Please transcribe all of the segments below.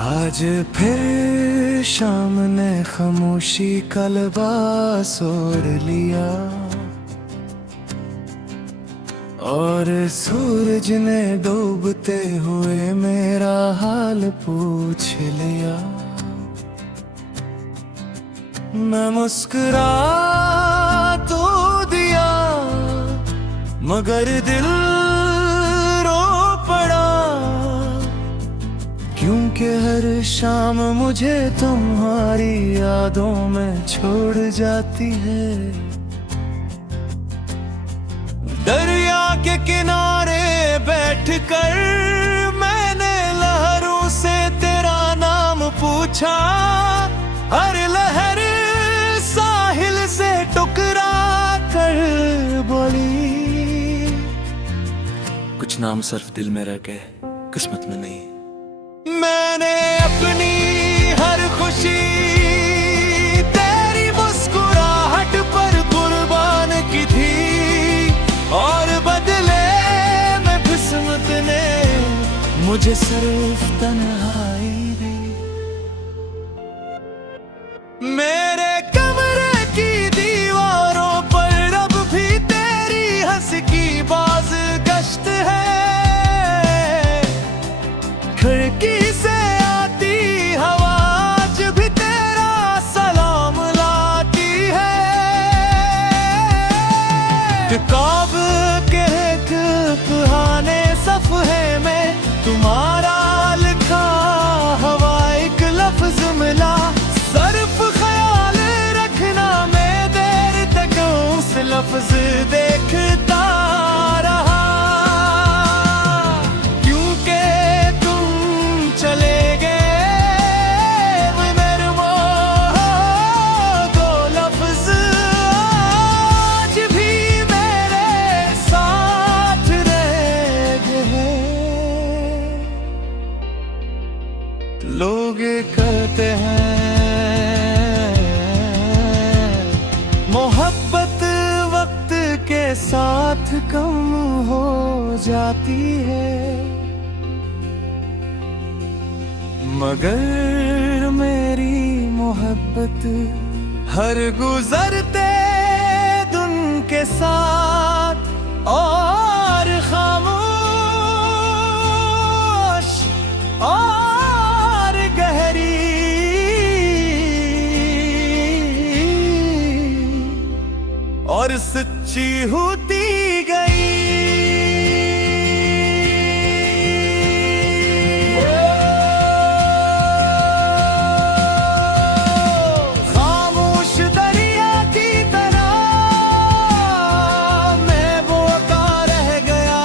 आज फिर शाम ने खामोशी का लिबास ओढ़ लिया और सूरज ने डूबते हुए मेरा हाल पूछ लिया। मैं मुस्कुरा तो दिया मगर दिल रो पड़ा, क्योंकि हर शाम मुझे तुम्हारी यादों में छोड़ जाती है। दरिया के किनारे बैठकर मैंने लहरों से तेरा नाम पूछा, हर लहर साहिल से टकरा कर बोली, कुछ नाम सिर्फ दिल में रह के किस्मत में नहीं। मैंने अपनी हर खुशी तेरी मुस्कुराहट पर कुर्बान की थी और बदले में किस्मत ने मुझे सिर्फ तन्हाई दी। मेरे कमरे की दीवारों पर अब भी तेरी हंस की बाज गश्त है, खिड़की से आती हवा आज भी तेरा सलाम लाती है। किताब के एक पुराने सफ़हे में तुम्हारा लिखा हवा एक लफ्ज मिला, सिर्फ ख्याल रखना मैं देर तक उस लफ्ज देखता रहा, क्योंकि तुम चले गए मेरे मोह दो लफ्ज आज भी मेरे साथ रह गए। लोग कहते हैं मोहब्बत वक्त के साथ कम हो जाती है, मगर मेरी मोहब्बत हर गुजरते दिन के साथ और खामोश और गहरी और सच्ची होती गई। खामोश दरिया की तरह मैं बोता रह गया,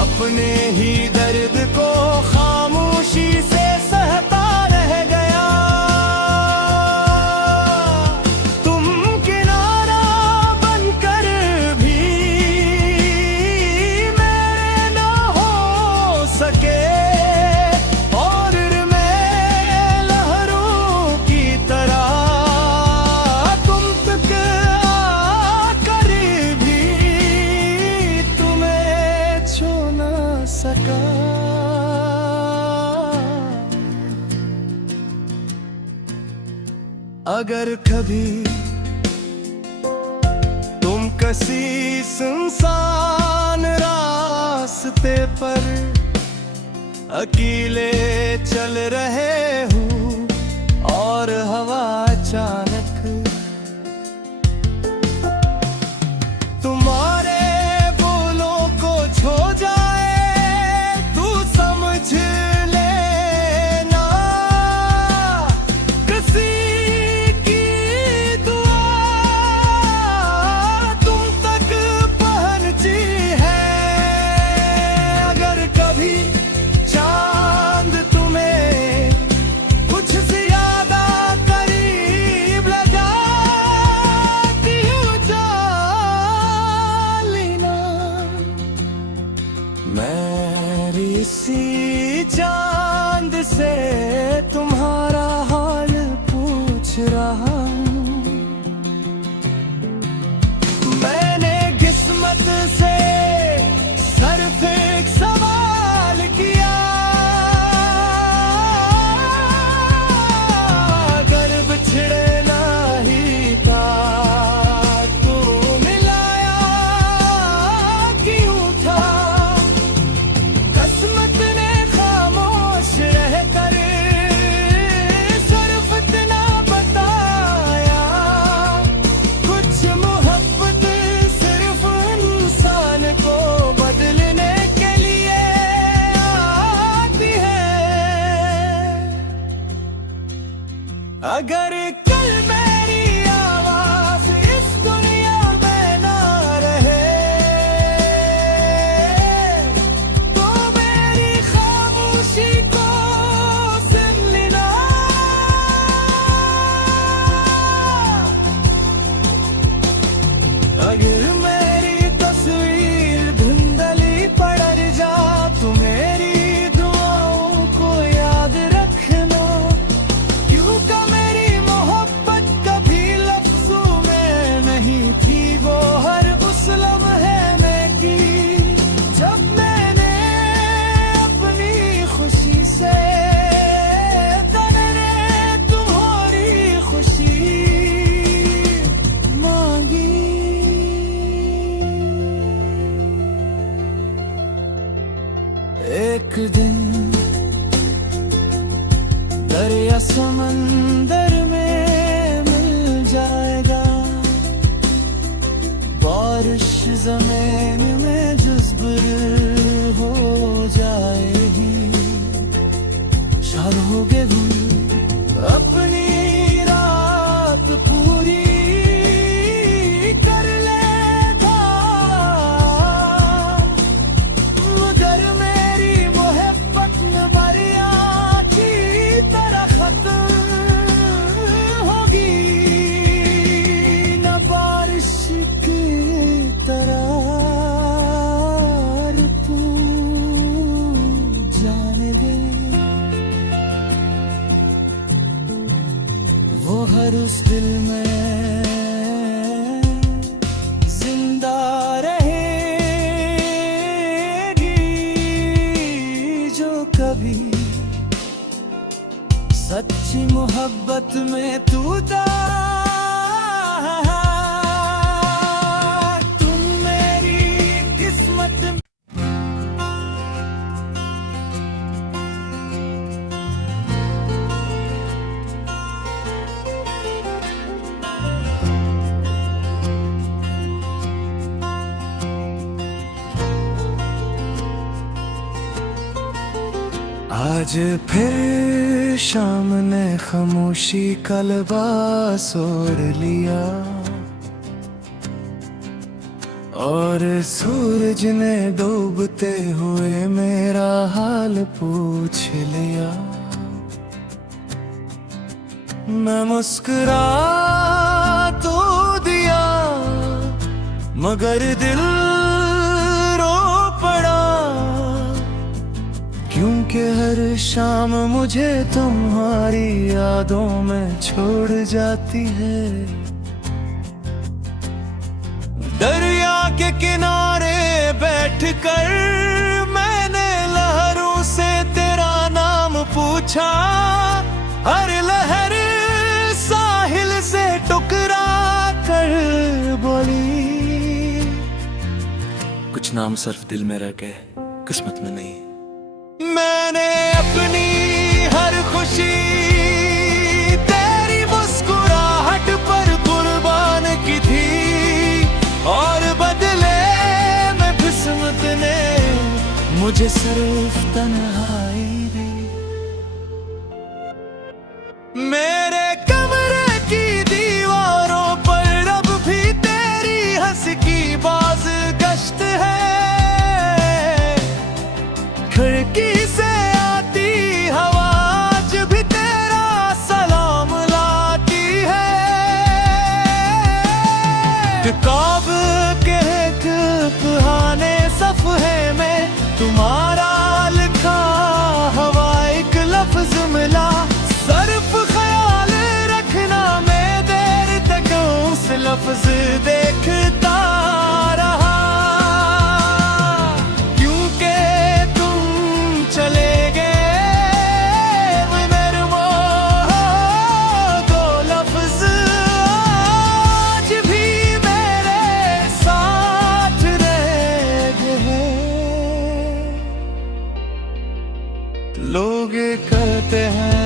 अपने ही दर्द को खामोशी से सहता रह गया। तुम किनारा बनकर भी मेरे ना हो सके और मैं लहरों की तरह तुम तक आकर भी तुम्हें छू ना सका। अगर कभी तुम किसी सुनसान रास्ते पर अकेले चल रहे हो और हवा अचानक तुम्हारे बोलों को छो जाए, तू समझ लेना किसी की दुआ तुम तक पहुंची है। अगर कभी चांद तुम्हें कुछ ज्यादा करीब लगा दियो जा लेना, मैं इसी चांद से तुम्हारा हाल पूछ रहा हूँ। मैंने किस्मत से सिर्फ एक सवाल किया, अगर कल मेरी आवाज इस दुनिया में ना रहे तो मेरी खामोशी को सुन लेना। अगर मेरी तस्वीर धुंधली पड़ जा तो मेरी दुआओं को याद रखना, क्योंकि मेरी मोहब्बत कभी लफ्जों में नहीं थी, वो हर उस लम्हे में की जब मैंने अपनी खुशी से तन्ने तुम्हारी खुशी मांगी। एक दिन दरिया समंदर में मिल जाएगा, बारिश जमीन में जज्बर हो जाएगी, शारोगे हुई अपनी रात पूरी कर लेगा, मगर मेरी मोहब्बत न बरिया की तरह खत्म होगी, न बारिश की तरह रुक जाने दे। वो हर उस दिल में जिंदा रहेगी जो कभी सच्ची मोहब्बत में तू तुम मेरी किस्मत। आज फिर शाम ने खामोशी का लिबास ओढ़ लिया और सूरज ने डूबते हुए मेरा हाल पूछ लिया। मैं मुस्कुरा तो दिया मगर दिल रो पड़ा, क्योंकि हर शाम मुझे तुम्हारी यादों में छोड़ जाती है। दरिया के किनारे बैठकर मैंने लहरों से तेरा नाम पूछा, हर लहर साहिल से टकरा कर बोली, कुछ नाम सिर्फ दिल में रह गए, किस्मत में नहीं। मैंने अपनी हर खुशी तेरी मुस्कुराहट पर कुर्बान की थी और बदले में किस्मत ने मुझे सिर्फ तन्हाई दी। मेरे कमरे की दीवारों पर अब भी तेरी हंस की बाज गश्त है, खिड़की से आती हवा आज भी तेरा सलाम लाती है। किताब के एक पुराने सफ़हे में तुम्हारा लिखा हवा एक लफ्ज मिला, सिर्फ ख्याल रखना मैं देर तक उस लफ्ज देखता रहा, लोग कहते हैं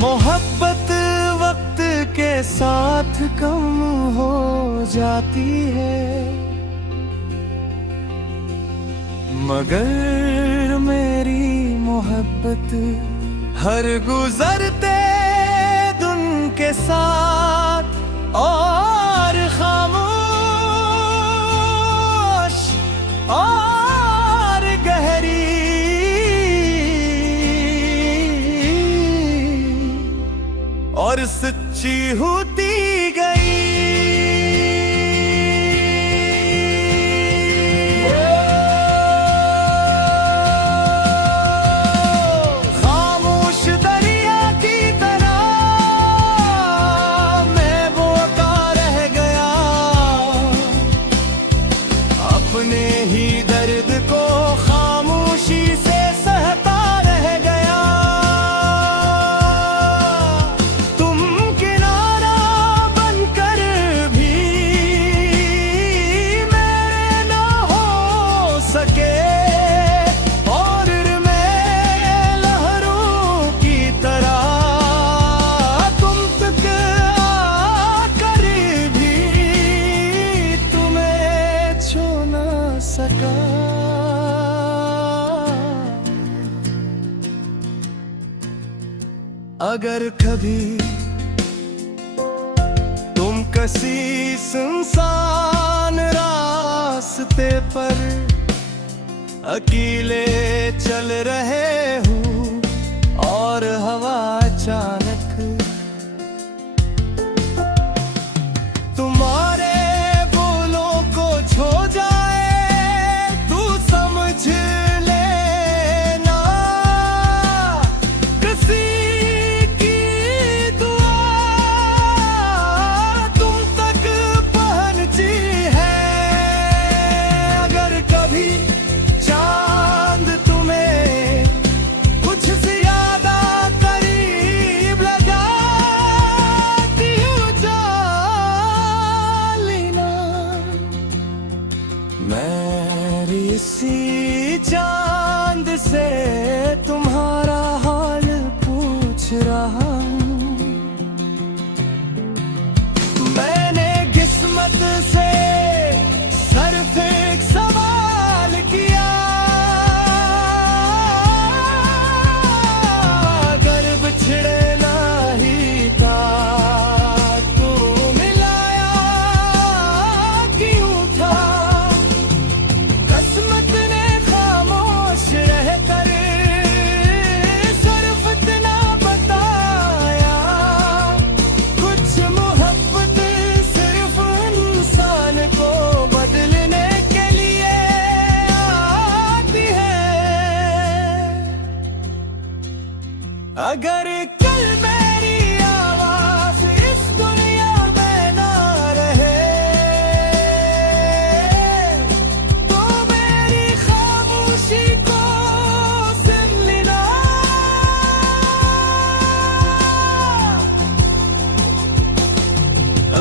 मोहब्बत वक्त के साथ कम हो जाती है, मगर मेरी मोहब्बत हर गुजरते दिन के साथ और खामोश और गहरी और सच्ची होती गई। अपने ही दर्द को खामोशी से सहता रह गया। तुम किनारा बनकर भी मेरे ना हो सके और मैं लहरों की तरह तुम तक आकर भी तुम्हें छू ना सका। अगर कभी तुम किसी सुनसान रास्ते पर अकेले चल रहे हो और हवा अचानक तुम्हारे बोलों को छो जाए, तू समझ लेना किसी की दुआ तुम तक पहुंची है। अगर कभी चांद तुम्हें कुछ ज्यादा करीब लगा दियो जा लेना। मैं इसी चांद से तुम्हारा हाल पूछ रहा हूँ। मैंने किस्मत से सिर्फ एक सवाल किया, अगर बिछड़ना ही था तो मिलाया क्यों था। किस्मत ने खामोश रहकर सिर्फ इतना बताया, कुछ मोहब्बत सिर्फ इंसान को बदलने के लिए आती है। अगर कल मेरी आवाज इस दुनिया में ना रहे तो मेरी खामोशी को सुन लेना।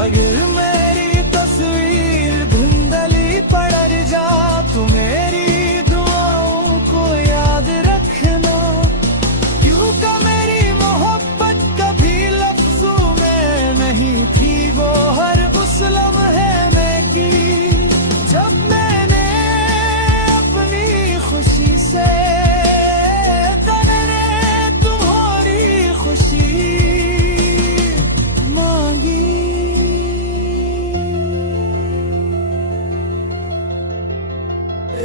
अगर मेरी तस्वीर धुंधली पड़ जा तो मेरी दुआओं को याद रखना, क्योंकि मेरी मोहब्बत कभी लफ्जों में नहीं थी, वो हर उस लम्हे में की जब मैंने अपनी खुशी से तन्ने तुम्हारी खुशी मांगी।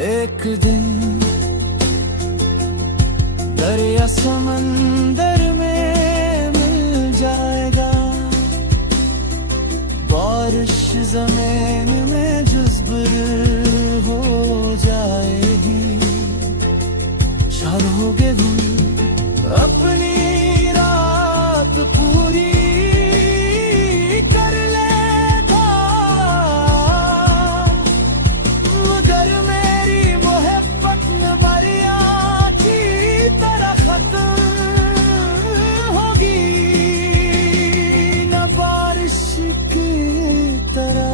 एक दिन दरिया समंदर में मिल जाएगा, बारिश जमीन में जुज़्बर हो जाएगी। चाहोगे हुई अपनी रात पूरी कर लेगा, मगर मेरी मोहब्बत न बरिया की तरह खत्म होगी, न बारिश की तरह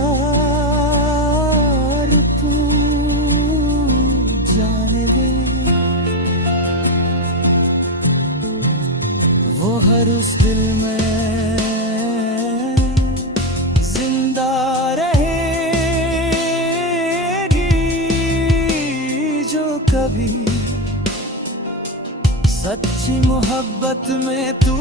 में तू